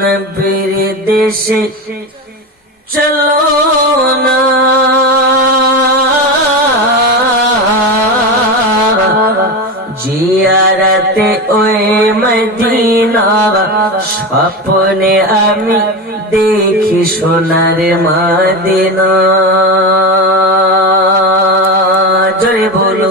নবীর দেশে চলো না। জিয়ারতে ওই মদিনা স্বপ্নে আমি দেখি সোনার মাদিনা। জোরে বলো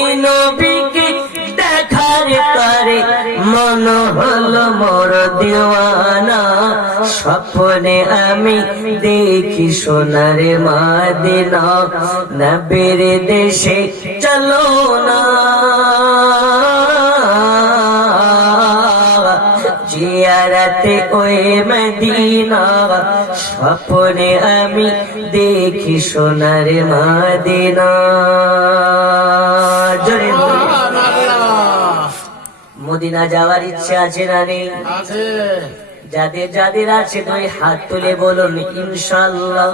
ওই নবীকে দেখার করে মন হলো মোর দেওয়ানা। স্বপ্নে আমি দেখি সোনার মাদিনা। নবীর দেশে চলো না। জিয়ারতে ওই মদিনা স্বপ্নে আমি দেখি সোনার মাদিনা। জোরে মদিনা যাওয়ার ইচ্ছা আছে না নেই? যাদের যাদের আছে দুই হাত তুলে বলুন ইনশাল্লাহ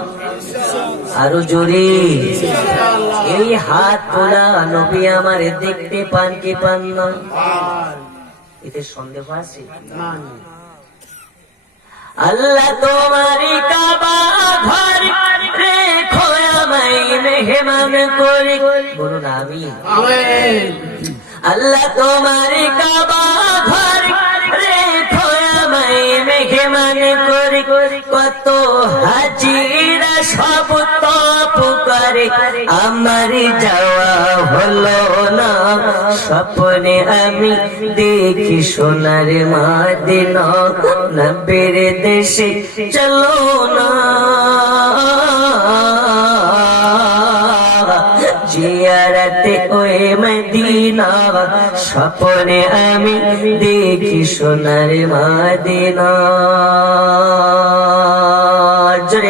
আরও জোরে। এই হাত তোলা নবী আমার দেখতে পান কি পান না? এতে সন্দেহ আছে? না। আল্লাহ তোমারি কাবা ঘর রেখো আমায় মেহমান করে। বলুন আমি আল্লাহ তোমারি কাবা ঘর রেখো আমায় মেহমান করে। কত হাজিরা সব তপ করে। আমার যাওয়া হলো না। স্বপ্নে আমি দেখি সোনার মাদিনা। নবের দেশে চলো না। জিয়ারতে ওই মদিনা। স্বপ্নে আমি দেখি সোনার মাদিনা।